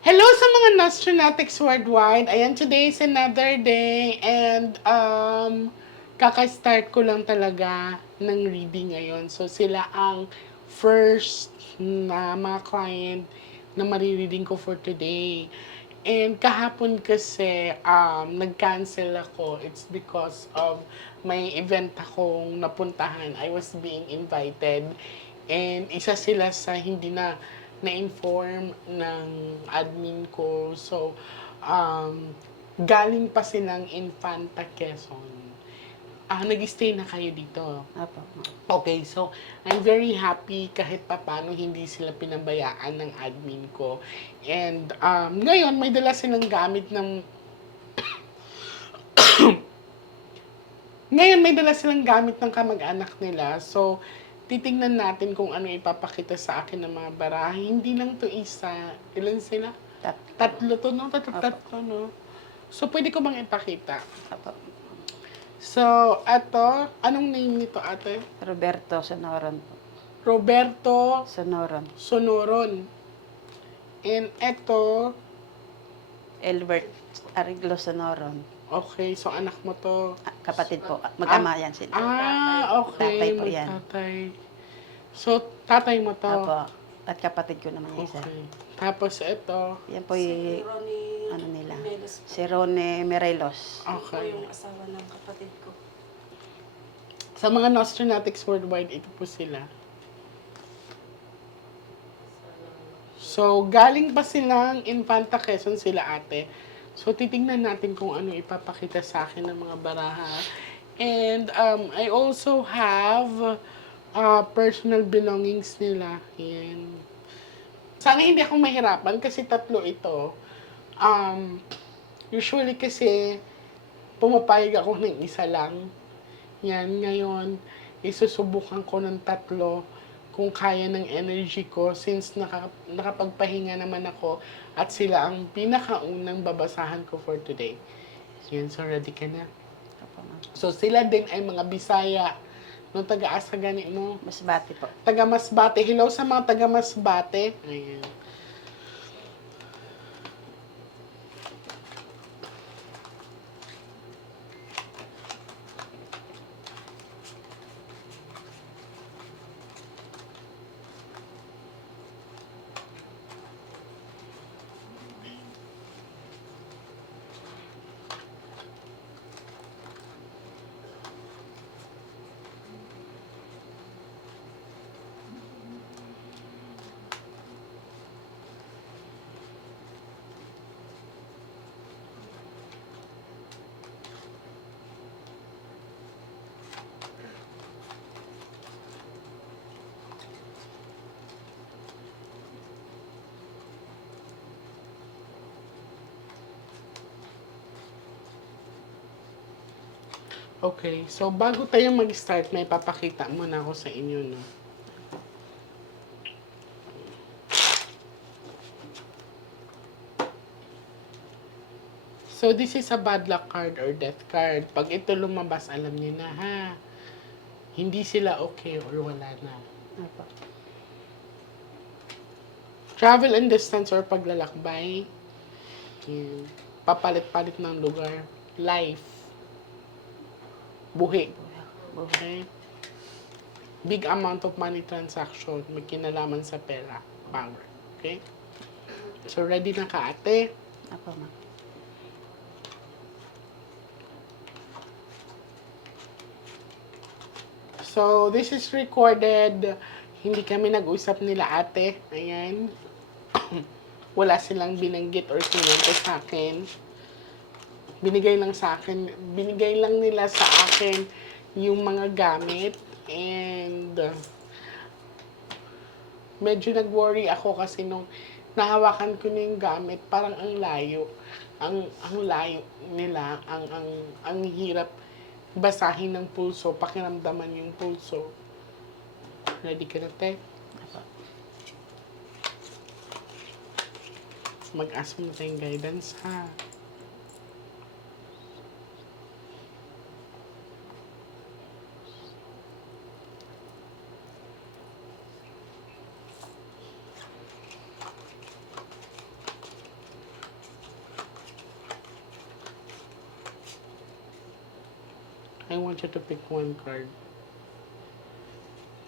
Hello sa mga Nostronatics worldwide. Ayan, today is another day and um, kaka-start ko lang talaga ng reading ngayon. So, sila ang first na mga client na marireading ko for today. And kahapon kasi um, nag-cancel ako. It's because of may event akong napuntahan. I was being invited. And isa sila sa hindi na na-inform ng admin ko. So, um, galing pa silang Infanta Quezon. Ah, nag-stay na kayo dito. Apo. Okay, so I'm very happy kahit papano hindi sila pinabayaan ng admin ko. And um, ngayon, may dala silang gamit ng... ngayon, may dala silang gamit ng kamag-anak nila. So, titingnan natin kung ano ipapakita sa akin ng mga baraha. Hindi lang to isa. Ilan sila? Tat Tatlo to, no? Tatlo, Apo. tatlo, no? So, pwede ko bang ipakita? Apo. So, ato, anong name nito, ate? Roberto Sonoron po. Roberto Sonoron. Sonoron. And eto, Elbert Ariglo Sonoron. Okay, so anak mo to. Ah, Kapatid po. Mag-ama yan sila. Ah, okay. Tatay po yan. magtatay. So, tatay mo to. Apo. At kapatid ko naman yung isa. Okay. Tapos ito, Yan po yung Ronnie ano nila. Melos Si Rone Merelos. po okay. yung asawa ng kapatid ko. Sa mga Nostronatics worldwide, ito po sila. So, galing pa silang Infanta Quezon sila ate. So, titingnan natin kung ano ipapakita sa akin ng mga baraha. And um, I also have uh, personal belongings nila. Yan. Sana hindi ako mahirapan kasi tatlo ito. Um, usually kasi pumapayag ako ng isa lang. Yan, ngayon, isusubukan ko ng tatlo kung kaya ng energy ko since naka, nakapagpahinga naman ako at sila ang pinakaunang babasahan ko for today. Yan, so ready ka na. So sila din ay mga Bisaya no taga-asa gani no Mas bati po. taga Masbate hello sa mga taga Masbate ayan Okay, so bago tayo mag-start, may papakita muna ako sa inyo, no? So, this is a bad luck card or death card. Pag ito lumabas, alam niyo na, ha? Hindi sila okay or wala na. Travel and distance or paglalakbay. Yan. Papalit-palit ng lugar. Life. Buhi. Okay? Big amount of money transaction. May kinalaman sa pera. Power. Okay? So, ready na ka, ate? Apo, ma'am. So, this is recorded. Hindi kami nag-usap nila ate. Ayan. Wala silang binanggit or sinento sa akin. Binigay lang sa akin. Binigay lang nila sa akin yung mga gamit. And uh, medyo nag-worry ako kasi nung nahawakan ko na yung gamit, parang ang layo. Ang ang layo nila, ang ang ang hirap basahin ng pulso, pakiramdaman yung pulso. Ready ka na, te? Mag-ask mo tayong guidance, ha? Want you to pick one card.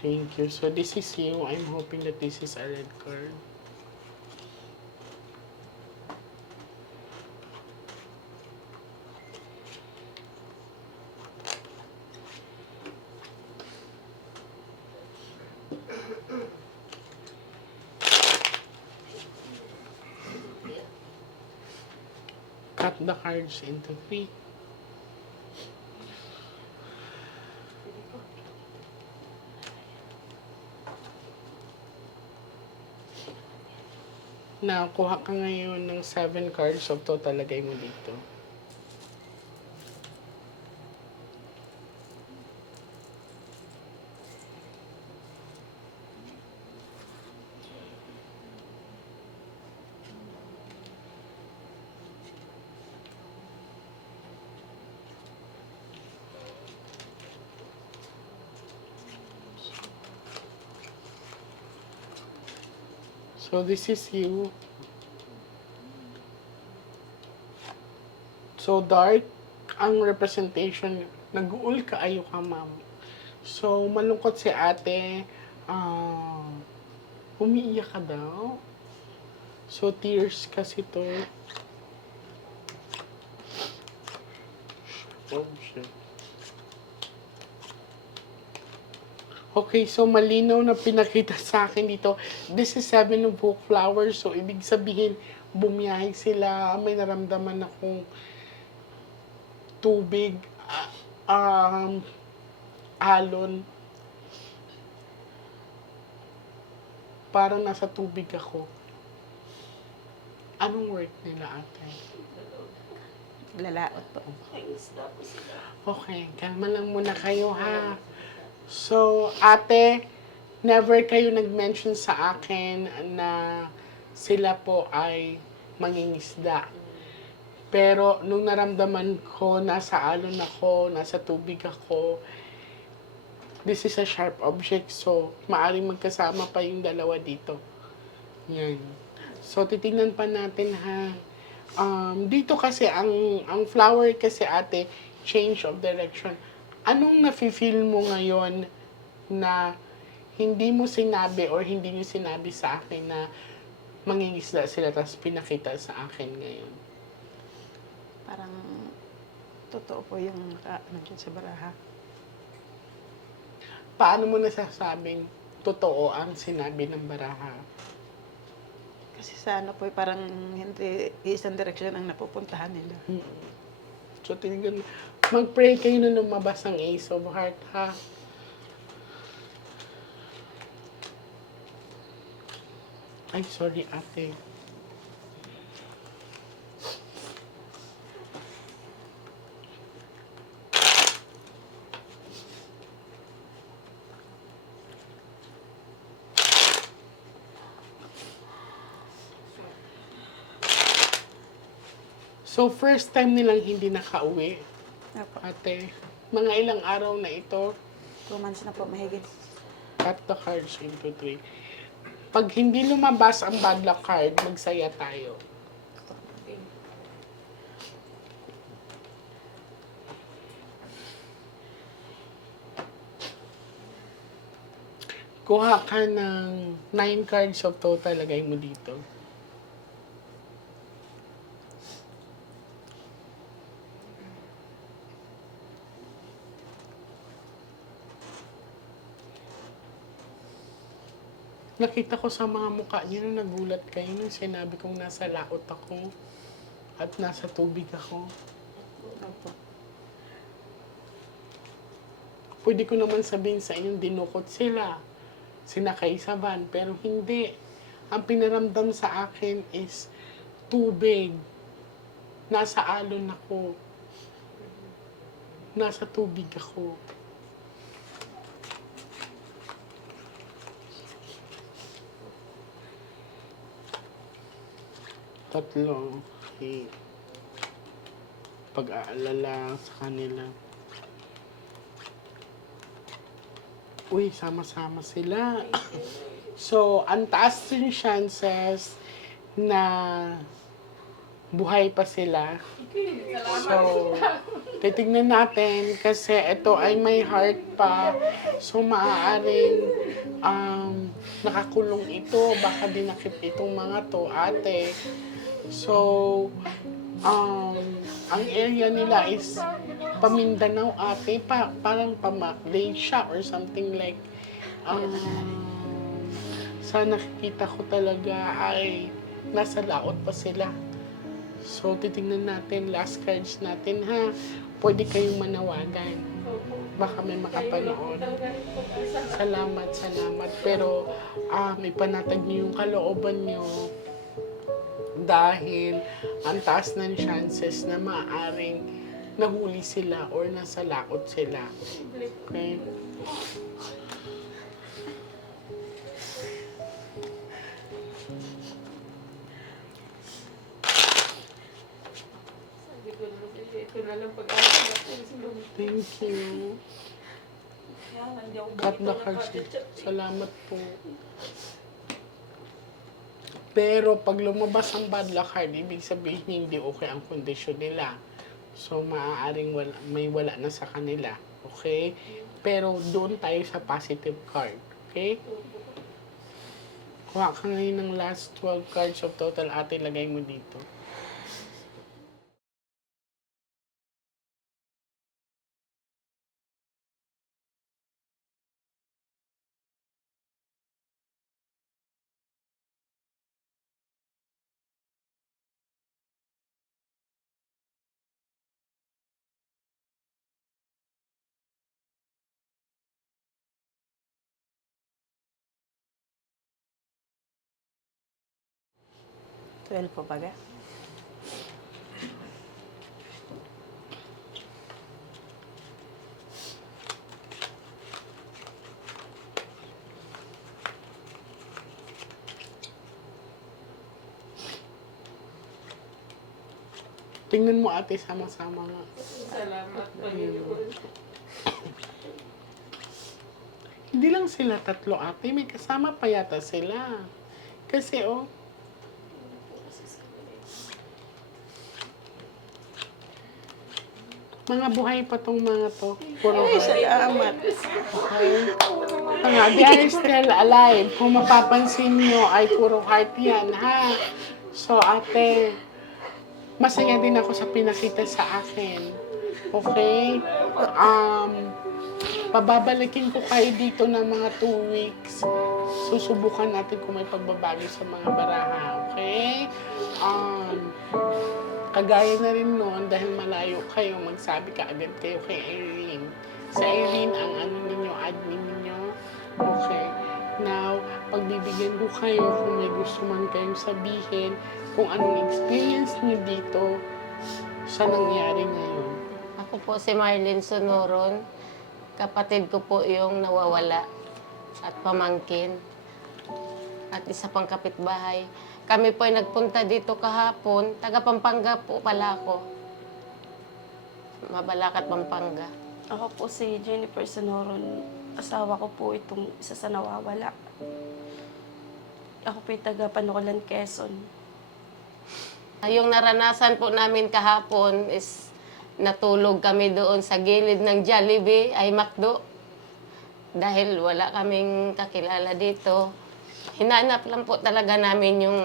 Thank you. So this is you. I'm hoping that this is a red card. Cut the cards into three. Nakuha ka ngayon ng seven cards of to talagay mo dito. So this is you. So dark ang representation. Nag-uul ka ayo ka, ma'am. So malungkot si ate. Ah, umiiyak ka daw. So tears kasi to. Oh, shit. Okay, so malinaw na pinakita sa akin dito. This is seven of book flowers. So, ibig sabihin, bumiyahe sila. May naramdaman akong tubig, ah, um, alon. Parang nasa tubig ako. Anong work nila ate? Lalaot po. Okay, kalma lang muna kayo ha. So, ate, never kayo nag-mention sa akin na sila po ay mangingisda. Pero nung naramdaman ko, nasa alon ako, nasa tubig ako, this is a sharp object, so maaring magkasama pa yung dalawa dito. Yan. So, titingnan pa natin ha. Um, dito kasi, ang, ang flower kasi ate, change of direction. Anong nafe-feel mo ngayon na hindi mo sinabi or hindi niyo sinabi sa akin na mangingisda sila tapos pinakita sa akin ngayon? Parang totoo po yung naka, nandiyan sa baraha. Paano mo nasasabing totoo ang sinabi ng baraha? Kasi sa ano po, eh, parang hindi isang direksyon ang napupuntahan nila. So, tinignan Mag-pray kayo na lumabas ang Ace of Heart, ha? Ay, sorry, ate. So, first time nilang hindi nakauwi. Opo. Ate, mga ilang araw na ito, Two months na po mahigit. cut the cards into three. Pag hindi lumabas ang bad luck card, magsaya tayo. Kuha ka ng nine cards of total, lagay mo dito. Nakita ko sa mga mukha niyo nung nagulat kayo nung sinabi kong nasa laot ako at nasa tubig ako. Opo. Pwede ko naman sabihin sa inyo, dinukot sila. Sinakay sa van, pero hindi. Ang pinaramdam sa akin is tubig. Nasa alon ako. Nasa tubig ako. Tatlo. Okay. Pag-aalala sa kanila. Uy, sama-sama sila. So, ang taas din chances na buhay pa sila. So, titignan natin kasi ito ay may heart pa. So, maaaring um, nakakulong ito. Baka dinakip itong mga to, ate. So, um, ang area nila is Pamindanao, ate. Pa, parang Pamalaysia or something like um, sa nakikita ko talaga ay nasa laot pa sila. So, titingnan natin, last cards natin ha. Pwede kayong manawagan. Baka may makapanood. Salamat, salamat. Pero, ah, may panatag niyo yung kalooban niyo. Dahil, ang taas ng chances na maaaring nahuli sila or nasa laot sila. Okay? Ito na lang natin. Sinunod. Thank you. Kaya nga, hindi ako Cut ganito the cards. nakaka-chat eh. Salamat po. Pero pag lumabas ang bad luck card, ibig sabihin hindi okay ang kondisyon nila. So, maaaring wala, may wala na sa kanila. Okay? Pero doon tayo sa positive card. Okay? Kuha ka ngayon ng last 12 cards of total ate, lagay mo dito. Twelve po baga? Tingnan mo ate, sama-sama nga. Salamat, Panginoon. Hindi lang sila tatlo ate, may kasama pa yata sila. Kasi oh, mga buhay pa tong mga to. Puro Ay, salamat. Okay. Nga, they are still alive. Kung mapapansin nyo, ay puro heart yan, ha? So, ate, masaya din ako sa pinakita sa akin. Okay? Um, pababalikin ko kayo dito ng mga two weeks. Susubukan natin kung may pagbabago sa mga baraha. Okay? Um, kagaya na rin noon, dahil malayo kayo, magsabi ka agad kayo kay Irene. Si Irene ang ano ninyo, admin ninyo. Okay. Now, pagbibigyan ko kayo kung may gusto man kayong sabihin, kung anong experience niyo dito sa nangyari ngayon. Ako po si Marlene Sonoron. Kapatid ko po yung nawawala at pamangkin. At isa pang kapitbahay. Kami po ay nagpunta dito kahapon. Taga Pampanga po pala ako. Mabalakat, Pampanga. Ako po si Jennifer Sonoron. Asawa ko po itong isa sa nawawala. Ako po yung taga Panukulan, Quezon. Ah, Yung naranasan po namin kahapon is natulog kami doon sa gilid ng Jollibee ay McDo. Dahil wala kaming kakilala dito. Hinanap lang po talaga namin yung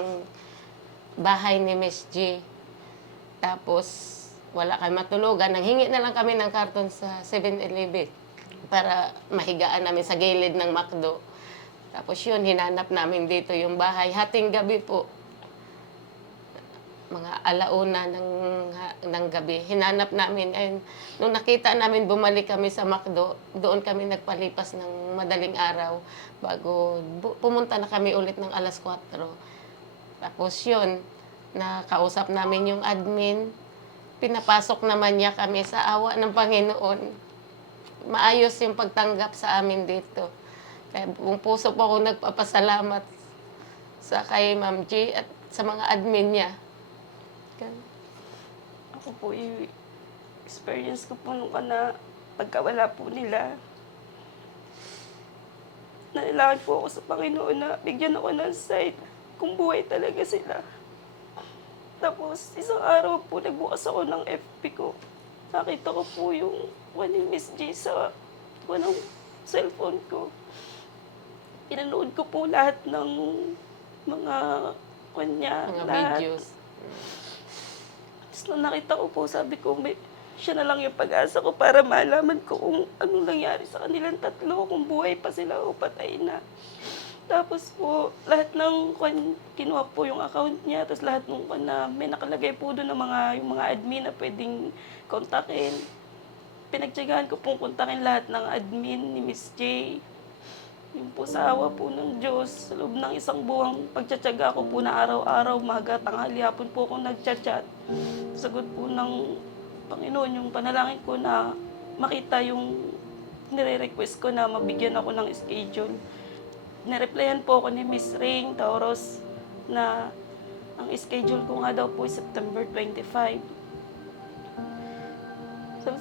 bahay ni Miss G. Tapos wala kami matulugan. Nanghingi na lang kami ng karton sa 7-Eleven para mahigaan namin sa gilid ng McDo. Tapos yun, hinanap namin dito yung bahay. Hating gabi po, mga alauna ng, ng gabi. Hinanap namin and nung nakita namin bumalik kami sa McDo, doon kami nagpalipas ng madaling araw bago pumunta na kami ulit ng alas 4. Tapos yun, nakausap namin yung admin. Pinapasok naman niya kami sa awa ng Panginoon. Maayos yung pagtanggap sa amin dito. Kaya buong puso po ako nagpapasalamat sa kay Ma'am G at sa mga admin niya. Ako po yung experience ko po nung na pagkawala po nila. Nailakad po ako sa Panginoon na bigyan ako ng sight kung buhay talaga sila. Tapos isang araw po, nagbukas ako ng FB ko. Nakita ko po yung one ni Miss J sa ng cellphone ko. Pinanood ko po lahat ng mga kanya, Mga lahat. videos. Tapos nung nakita ko po, sabi ko, may, siya na lang yung pag-asa ko para malaman ko kung ano nangyari sa kanilang tatlo, kung buhay pa sila o patay na. Tapos po, lahat ng kwan, kinuha po yung account niya, tapos lahat ng kwan na may nakalagay po doon ng mga, yung mga admin na pwedeng kontakin. Pinagtyagaan ko pong kontakin lahat ng admin ni Miss J. Yung po sa awa po ng Diyos, sa loob ng isang buwang pagtsatsaga ko po na araw-araw, maga, tanghali, hapon po ako nagchat-chat. Sagot po ng Panginoon yung panalangin ko na makita yung nire-request ko na mabigyan ako ng schedule. Nireplyan po ako ni Miss Ring Tauros na ang schedule ko nga daw po ay September 25. So,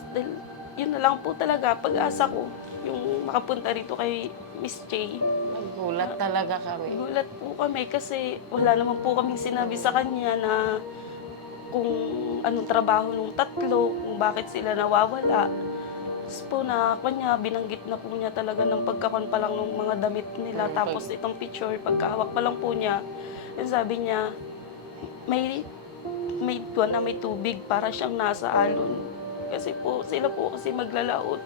yun na lang po talaga, pag-asa ko, yung makapunta rito kay Miss J. Nagulat talaga kami. Gulat po kami kasi wala naman po kaming sinabi sa kanya na kung anong trabaho nung tatlo, kung bakit sila nawawala. Tapos po na kanya, binanggit na po niya talaga ng pagkakon pa lang ng mga damit nila. Mm, Tapos itong picture, pagkahawak pa lang po niya, yung sabi niya, may may tuwan na may tubig para siyang nasa alon. Kasi po, sila po kasi maglalaot.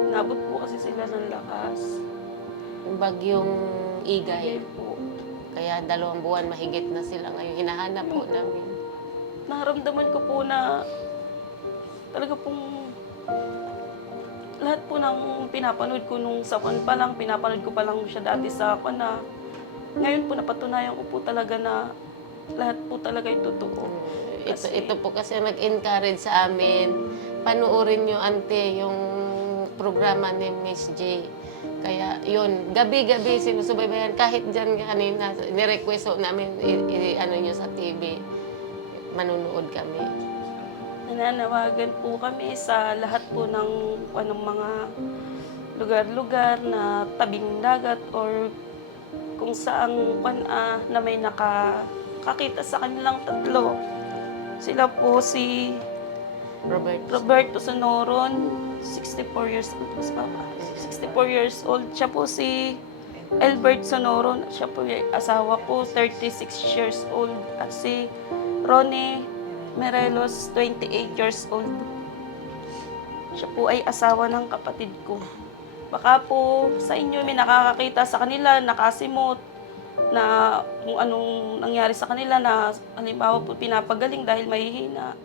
Nabot po kasi sila ng lakas. Yung bagyong igay. Kaya po, Kaya dalawang buwan mahigit na sila ngayon. Hinahanap po namin. Naramdaman ko po na talaga pong lahat po ng pinapanood ko nung sa kon pa lang, pinapanood ko pa lang siya dati sa kon na ngayon po napatunayan ko po talaga na lahat po talaga ay totoo. Ito, Kasi- ito po kasi nag-encourage sa amin. Panuorin nyo, ante, yung programa ni Miss J. Kaya yun, gabi-gabi sinusubaybayan. Kahit dyan kanina, nirequest namin, i- i- ano nyo sa TV. Manunood kami. Nananawagan po kami sa lahat po ng anong mga lugar-lugar na tabing dagat or kung saang kwan ah, na may nakakakita sa kanilang tatlo. Sila po si Robert. Roberto Sonoron, 64 years old. 64 years old. Siya po si Albert Sonoron. Siya po yung asawa ko, 36 years old. At si Ronnie Merelos, 28 years old. Siya po ay asawa ng kapatid ko. Baka po sa inyo may nakakakita sa kanila, nakasimot, na kung anong nangyari sa kanila na halimbawa po pinapagaling dahil mahihina.